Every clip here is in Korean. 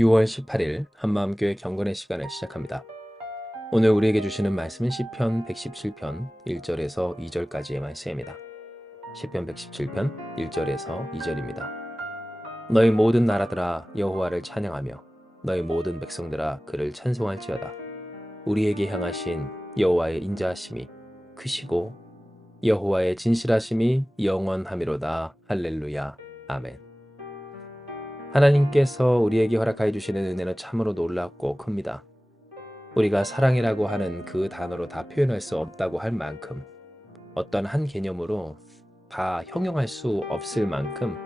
6월 18일 한마음교회 경건의 시간을 시작합니다. 오늘 우리에게 주시는 말씀은 시편 117편 1절에서 2절까지의 말씀입니다. 시편 117편 1절에서 2절입니다. 너희 모든 나라들아 여호와를 찬양하며 너희 모든 백성들아 그를 찬송할지어다. 우리에게 향하신 여호와의 인자하심이 크시고 여호와의 진실하심이 영원하미로다. 할렐루야. 아멘. 하나님께서 우리에게 허락하여 주시는 은혜는 참으로 놀랍고 큽니다. 우리가 사랑이라고 하는 그 단어로 다 표현할 수 없다고 할 만큼, 어떤 한 개념으로 다 형용할 수 없을 만큼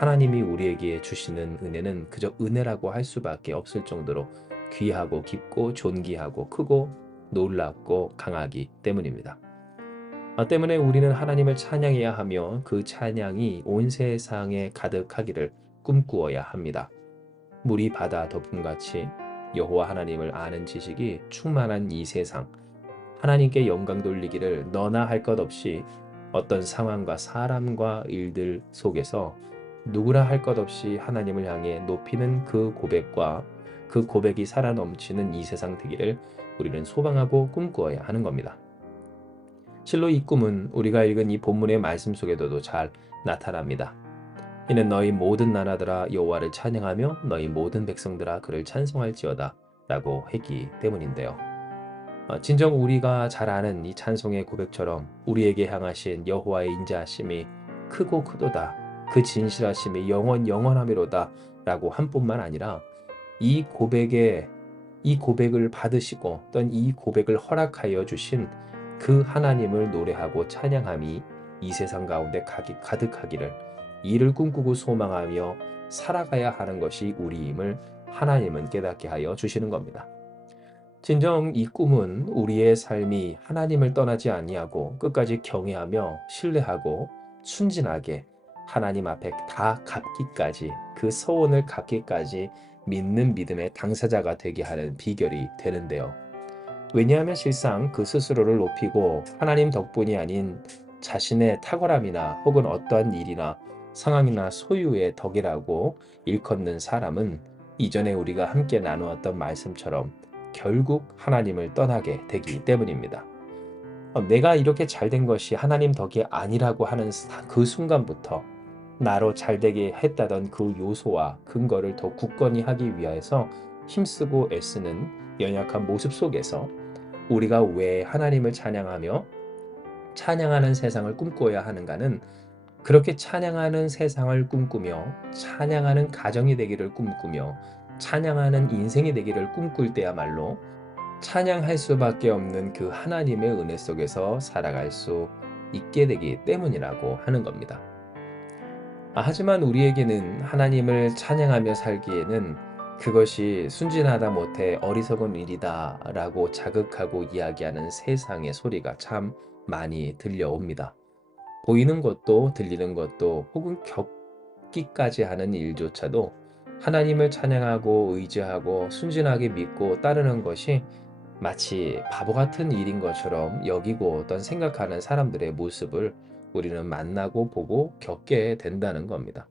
하나님이 우리에게 주시는 은혜는 그저 은혜라고 할 수밖에 없을 정도로 귀하고 깊고 존귀하고 크고 놀랍고 강하기 때문입니다. 때문에 우리는 하나님을 찬양해야 하며 그 찬양이 온 세상에 가득하기를 꿈꾸어야 합니다. 물이 바다 덮음같이 여호와 하나님을 아는 지식이 충만한 이 세상, 하나님께 영광 돌리기를 너나 할 것 없이 어떤 상황과 사람과 일들 속에서 누구나 할 것 없이 하나님을 향해 높이는 그 고백과 그 고백이 살아 넘치는 이 세상 되기를 우리는 소망하고 꿈꾸어야 하는 겁니다. 실로 이 꿈은 우리가 읽은 이 본문의 말씀 속에도 잘 나타납니다. 이는 너희 모든 나라들아 여호와를 찬양하며 너희 모든 백성들아 그를 찬송할지어다 라고 했기 때문인데요. 진정 우리가 잘 아는 이 찬송의 고백처럼 우리에게 향하신 여호와의 인자하심이 크고 크도다. 그 진실하심이 영원하미로다 라고 한 뿐만 아니라 이 고백을 받으시고 또는 이 고백을 허락하여 주신 그 하나님을 노래하고 찬양함이 이 세상 가운데 가득하기를, 이를 꿈꾸고 소망하며 살아가야 하는 것이 우리임을 하나님은 깨닫게 하여 주시는 겁니다. 진정 이 꿈은 우리의 삶이 하나님을 떠나지 아니하고 끝까지 경외하며 신뢰하고 순진하게 하나님 앞에 다 갚기까지, 그 서원을 갚기까지 믿는 믿음의 당사자가 되게 하는 비결이 되는데요. 왜냐하면 실상 그 스스로를 높이고 하나님 덕분이 아닌 자신의 탁월함이나 혹은 어떠한 일이나 상황이나 소유의 덕이라고 일컫는 사람은 이전에 우리가 함께 나누었던 말씀처럼 결국 하나님을 떠나게 되기 때문입니다. 내가 이렇게 잘된 것이 하나님 덕이 아니라고 하는 그 순간부터 나로 잘되게 했다던 그 요소와 근거를 더 굳건히 하기 위해서 힘쓰고 애쓰는 연약한 모습 속에서 우리가 왜 하나님을 찬양하며 찬양하는 세상을 꿈꿔야 하는가는, 그렇게 찬양하는 세상을 꿈꾸며 찬양하는 가정이 되기를 꿈꾸며 찬양하는 인생이 되기를 꿈꿀 때야말로 찬양할 수밖에 없는 그 하나님의 은혜 속에서 살아갈 수 있게 되기 때문이라고 하는 겁니다. 하지만 우리에게는 하나님을 찬양하며 살기에는 그것이 순진하다 못해 어리석은 일이다 라고 자극하고 이야기하는 세상의 소리가 참 많이 들려옵니다. 보이는 것도 들리는 것도 혹은 겪기까지 하는 일조차도 하나님을 찬양하고 의지하고 순진하게 믿고 따르는 것이 마치 바보 같은 일인 것처럼 여기고 어떤 생각하는 사람들의 모습을 우리는 만나고 보고 겪게 된다는 겁니다.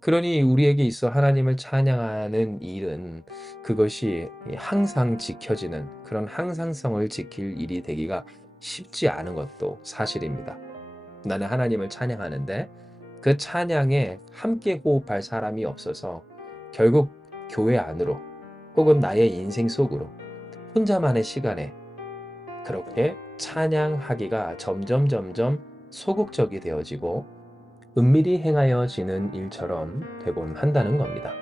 그러니 우리에게 있어 하나님을 찬양하는 일은 그것이 항상 지켜지는 그런 항상성을 지킬 일이 되기가 쉽지 않은 것도 사실입니다. 나는 하나님을 찬양하는데 그 찬양에 함께 호흡할 사람이 없어서 결국 교회 안으로 혹은 나의 인생 속으로 혼자만의 시간에 그렇게 찬양하기가 점점 소극적이 되어지고 은밀히 행하여지는 일처럼 되곤 한다는 겁니다.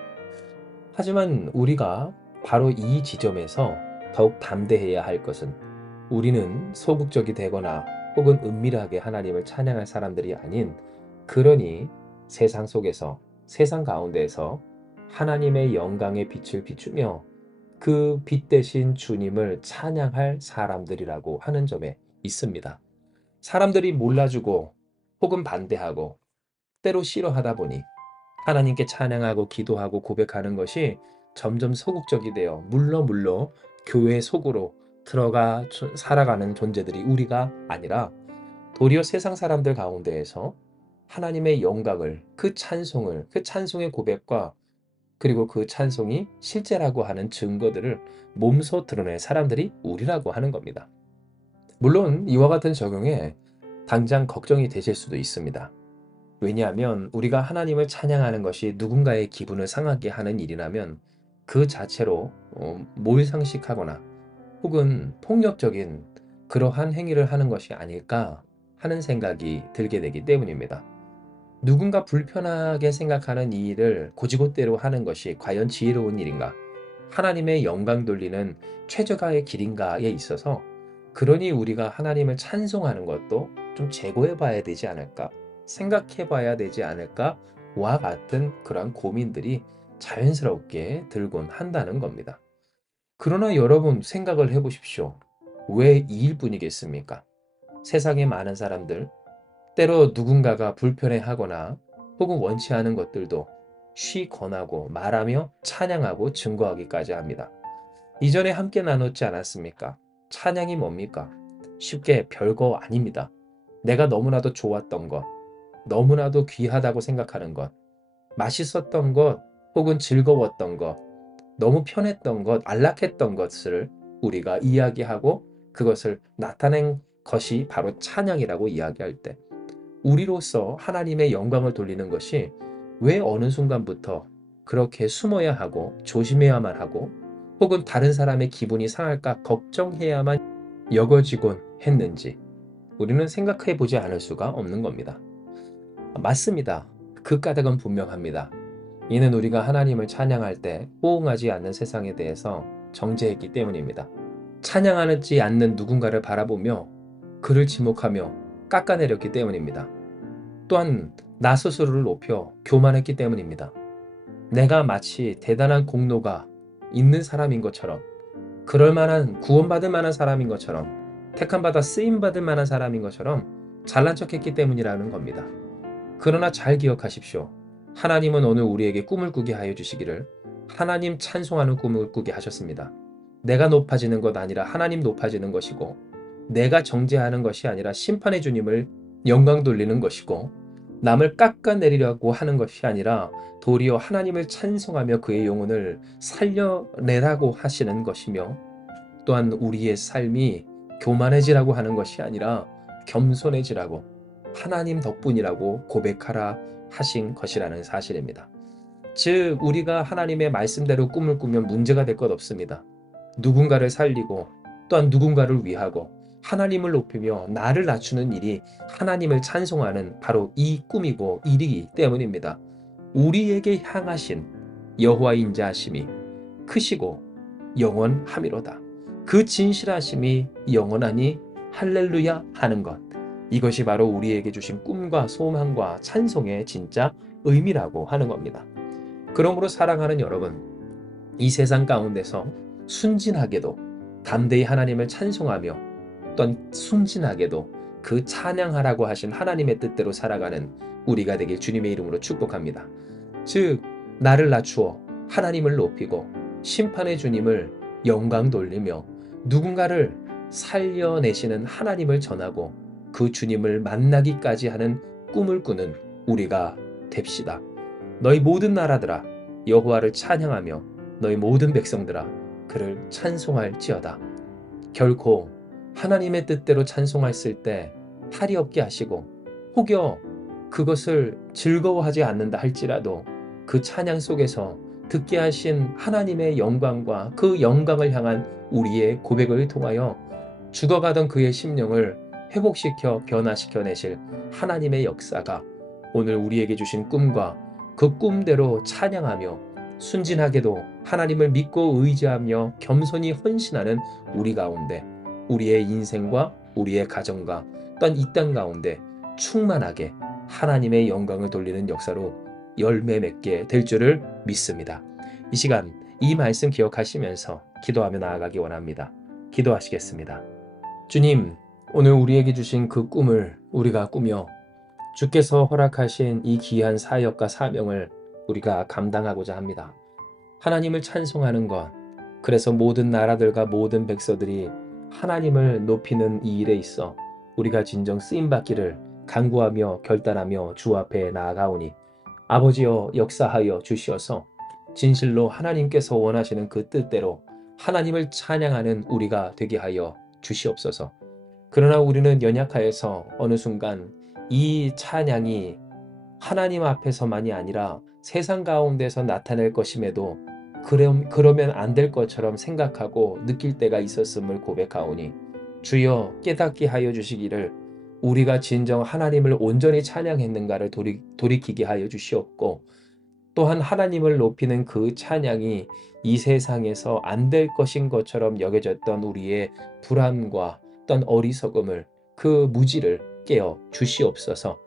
하지만 우리가 바로 이 지점에서 더욱 담대해야 할 것은, 우리는 소극적이 되거나 혹은 은밀하게 하나님을 찬양할 사람들이 아닌, 그러니 세상 속에서, 세상 가운데에서 하나님의 영광의 빛을 비추며 그 빛 대신 주님을 찬양할 사람들이라고 하는 점에 있습니다. 사람들이 몰라주고 혹은 반대하고 때로 싫어하다 보니 하나님께 찬양하고 기도하고 고백하는 것이 점점 소극적이 되어 물러 교회 속으로 들어가 살아가는 존재들이 우리가 아니라, 도리어 세상 사람들 가운데에서 하나님의 영광을, 그 찬송을, 그 찬송의 고백과 그리고 그 찬송이 실제라고 하는 증거들을 몸소 드러낸 사람들이 우리라고 하는 겁니다. 물론 이와 같은 적용에 당장 걱정이 되실 수도 있습니다. 왜냐하면 우리가 하나님을 찬양하는 것이 누군가의 기분을 상하게 하는 일이라면 그 자체로 몰상식하거나 혹은 폭력적인 그러한 행위를 하는 것이 아닐까 하는 생각이 들게 되기 때문입니다. 누군가 불편하게 생각하는 이 일을 곧이곧대로 하는 것이 과연 지혜로운 일인가? 하나님의 영광 돌리는 최적화의 길인가에 있어서 그러니 우리가 하나님을 찬송하는 것도 좀 재고해 봐야 되지 않을까? 생각해 봐야 되지 않을까와 같은 그러한 고민들이 자연스럽게 들곤 한다는 겁니다. 그러나 여러분 생각을 해 보십시오. 왜 이 일뿐이겠습니까? 세상에 많은 사람들, 때로 누군가가 불편해하거나 혹은 원치 않은 것들도 쉬 권하고 말하며 찬양하고 증거하기까지 합니다. 이전에 함께 나눴지 않았습니까? 찬양이 뭡니까? 쉽게 별거 아닙니다. 내가 너무나도 좋았던 것, 너무나도 귀하다고 생각하는 것, 맛있었던 것, 혹은 즐거웠던 것, 너무 편했던 것, 안락했던 것을 우리가 이야기하고 그것을 나타낸 것이 바로 찬양이라고 이야기할 때 우리로서 하나님의 영광을 돌리는 것이 왜 어느 순간부터 그렇게 숨어야 하고 조심해야만 하고 혹은 다른 사람의 기분이 상할까 걱정해야만 여겨지곤 했는지 우리는 생각해 보지 않을 수가 없는 겁니다. 맞습니다. 그 까닭은 분명합니다. 이는 우리가 하나님을 찬양할 때 호응하지 않는 세상에 대해서 정죄했기 때문입니다. 찬양하지 않는 누군가를 바라보며 그를 지목하며 깎아내렸기 때문입니다. 또한 나 스스로를 높여 교만했기 때문입니다. 내가 마치 대단한 공로가 있는 사람인 것처럼 그럴 만한 구원받을 만한 사람인 것처럼 택함받아 쓰임받을 만한 사람인 것처럼 잘난 척했기 때문이라는 겁니다. 그러나 잘 기억하십시오. 하나님은 오늘 우리에게 꿈을 꾸게 하여 주시기를 하나님 찬송하는 꿈을 꾸게 하셨습니다. 내가 높아지는 것 아니라 하나님 높아지는 것이고 내가 정죄하는 것이 아니라 심판의 주님을 영광 돌리는 것이고 남을 깎아내리려고 하는 것이 아니라 도리어 하나님을 찬송하며 그의 영혼을 살려내라고 하시는 것이며 또한 우리의 삶이 교만해지라고 하는 것이 아니라 겸손해지라고 하나님 덕분이라고 고백하라 하신 것이라는 사실입니다. 즉 우리가 하나님의 말씀대로 꿈을 꾸면 문제가 될 것 없습니다. 누군가를 살리고 또한 누군가를 위하고 하나님을 높이며 나를 낮추는 일이 하나님을 찬송하는 바로 이 꿈이고 일이기 때문입니다. 우리에게 향하신 여호와의 인자하심이 크시고 영원함이로다. 그 진실하심이 영원하니 할렐루야 하는 것. 이것이 바로 우리에게 주신 꿈과 소망과 찬송의 진짜 의미라고 하는 겁니다. 그러므로 사랑하는 여러분, 이 세상 가운데서 순진하게도 담대히 하나님을 찬송하며 또한 순진하게도 그 찬양하라고 하신 하나님의 뜻대로 살아가는 우리가 되길 주님의 이름으로 축복합니다. 즉 나를 낮추어 하나님을 높이고 심판의 주님을 영광 돌리며 누군가를 살려내시는 하나님을 전하고 그 주님을 만나기까지 하는 꿈을 꾸는 우리가 됩시다. 너희 모든 나라들아 여호와를 찬양하며 너희 모든 백성들아 그를 찬송할지어다. 결코 하나님의 뜻대로 찬송했을 때 탈이 없게 하시고 혹여 그것을 즐거워하지 않는다 할지라도 그 찬양 속에서 듣게 하신 하나님의 영광과 그 영광을 향한 우리의 고백을 통하여 죽어가던 그의 심령을 회복시켜 변화시켜 내실 하나님의 역사가 오늘 우리에게 주신 꿈과 그 꿈대로 찬양하며 순진하게도 하나님을 믿고 의지하며 겸손히 헌신하는 우리 가운데 우리의 인생과 우리의 가정과 또한 이 땅 가운데 충만하게 하나님의 영광을 돌리는 역사로 열매 맺게 될 줄을 믿습니다. 이 시간 이 말씀 기억하시면서 기도하며 나아가기 원합니다. 기도하시겠습니다. 주님, 오늘 우리에게 주신 그 꿈을 우리가 꾸며 주께서 허락하신 이 귀한 사역과 사명을 우리가 감당하고자 합니다. 하나님을 찬송하는 것, 그래서 모든 나라들과 모든 백성들이 하나님을 높이는 이 일에 있어 우리가 진정 쓰임받기를 간구하며 결단하며 주 앞에 나아가오니 아버지여 역사하여 주시어서 진실로 하나님께서 원하시는 그 뜻대로 하나님을 찬양하는 우리가 되게 하여 주시옵소서. 그러나 우리는 연약하여서 어느 순간 이 찬양이 하나님 앞에서만이 아니라 세상 가운데서 나타낼 것임에도 그러면 안 될 것처럼 생각하고 느낄 때가 있었음을 고백하오니 주여 깨닫게 하여 주시기를 우리가 진정 하나님을 온전히 찬양했는가를 돌이키게 하여 주시옵고 또한 하나님을 높이는 그 찬양이 이 세상에서 안 될 것인 것처럼 여겨졌던 우리의 불안과 어떤 어리석음을 그 무지를 깨어 주시옵소서.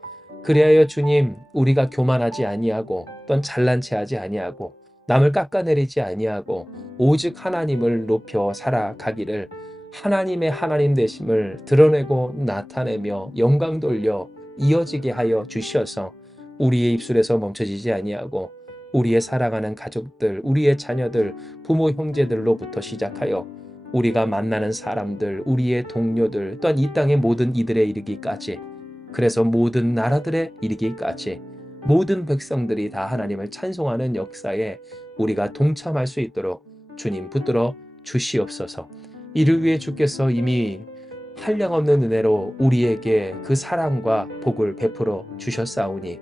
그리하여 주님 우리가 교만하지 아니하고 또한 잘난 체하지 아니하고 남을 깎아내리지 아니하고 오직 하나님을 높여 살아가기를 하나님의 하나님 되심을 드러내고 나타내며 영광 돌려 이어지게 하여 주셔서 우리의 입술에서 멈춰지지 아니하고 우리의 사랑하는 가족들, 우리의 자녀들, 부모 형제들로부터 시작하여 우리가 만나는 사람들, 우리의 동료들, 또한 이 땅의 모든 이들에 이르기까지 그래서 모든 나라들에 이르기까지 모든 백성들이 다 하나님을 찬송하는 역사에 우리가 동참할 수 있도록 주님 붙들어 주시옵소서. 이를 위해 주께서 이미 한량없는 은혜로 우리에게 그 사랑과 복을 베풀어 주셨사오니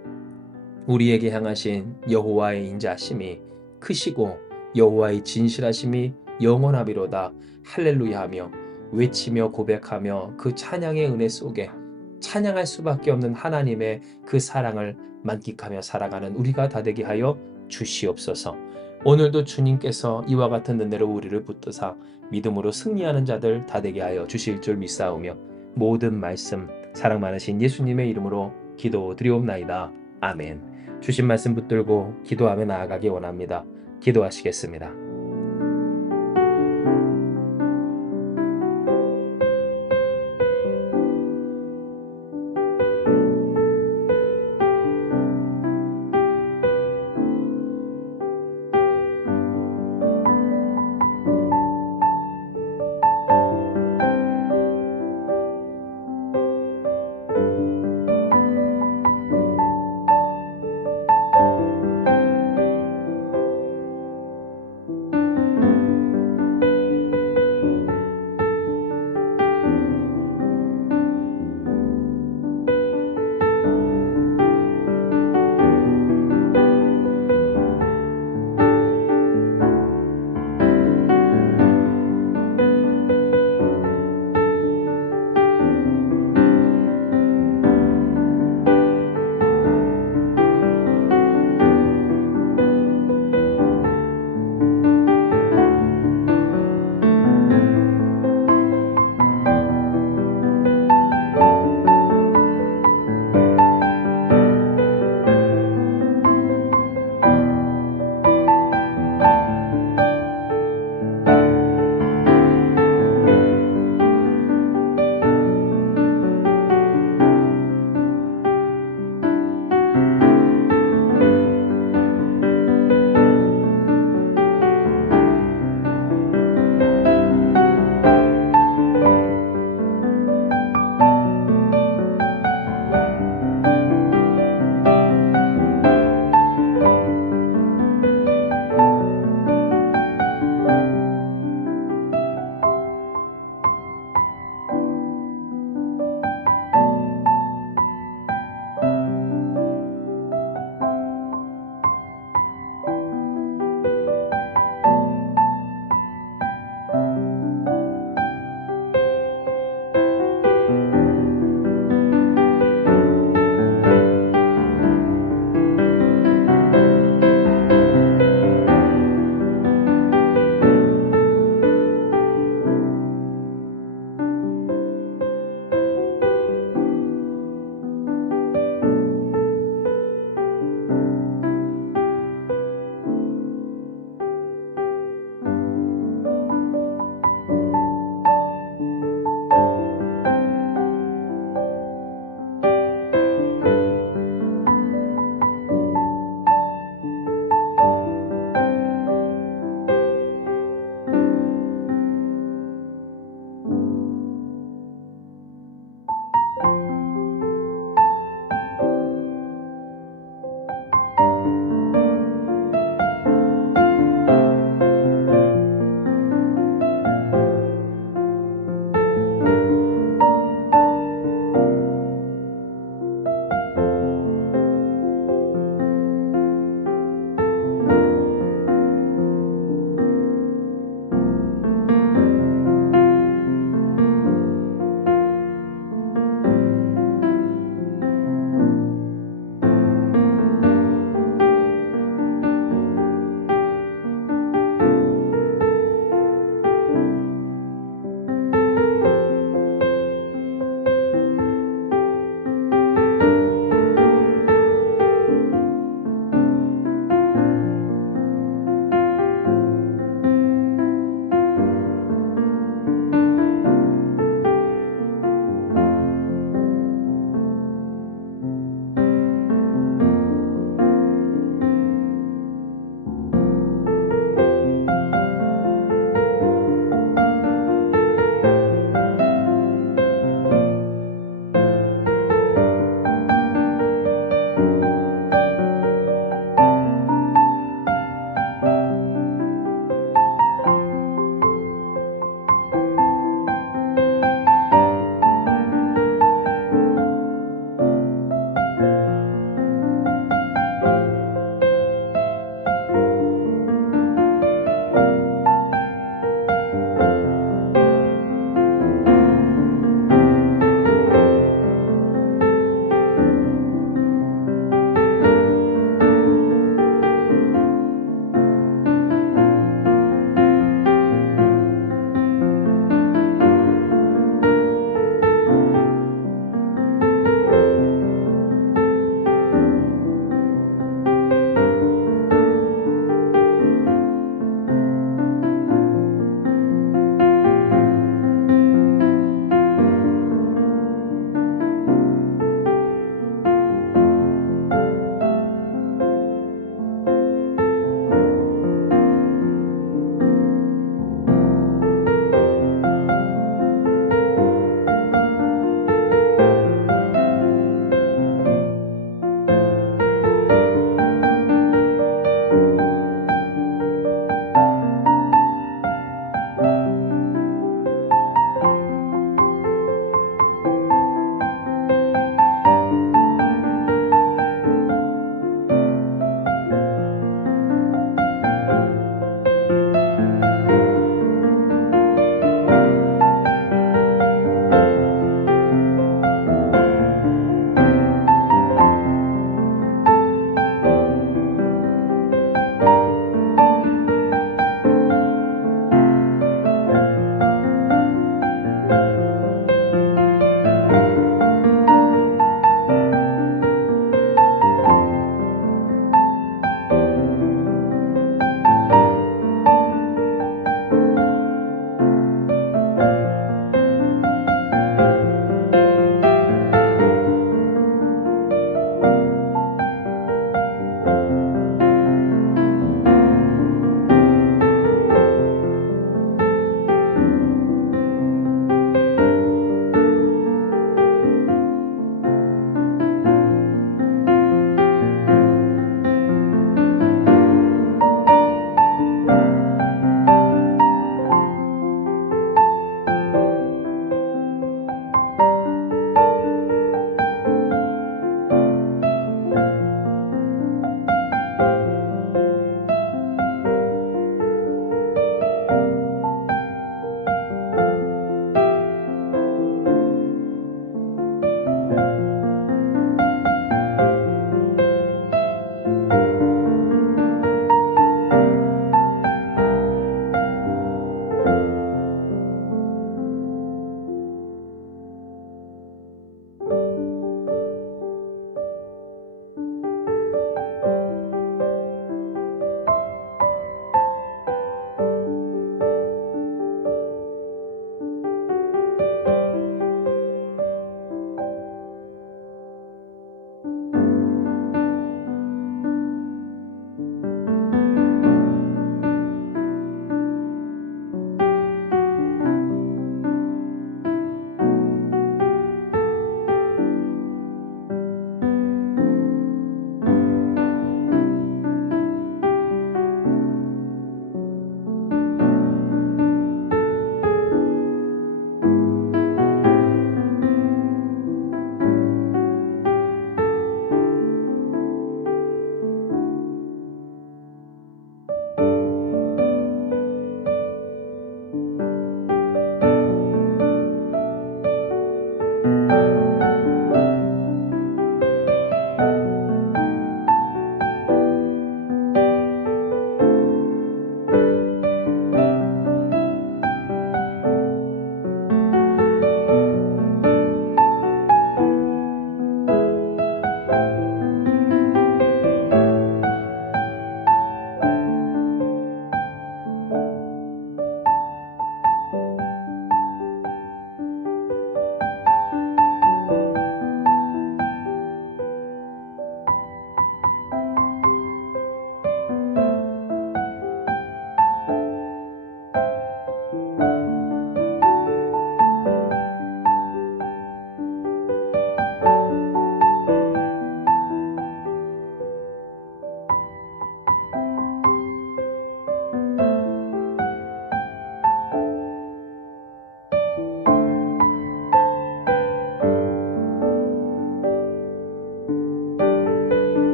우리에게 향하신 여호와의 인자하심이 크시고 여호와의 진실하심이 영원하미로다 할렐루야 하며 외치며 고백하며 그 찬양의 은혜 속에 찬양할 수밖에 없는 하나님의 그 사랑을 만끽하며 살아가는 우리가 다 되게 하여 주시옵소서. 오늘도 주님께서 이와 같은 은혜로 우리를 붙드사 믿음으로 승리하는 자들 다 되게 하여 주실 줄 믿사오며 모든 말씀 사랑 많으신 예수님의 이름으로 기도드리옵나이다. 아멘. 주신 말씀 붙들고 기도하며 나아가기 원합니다. 기도하시겠습니다.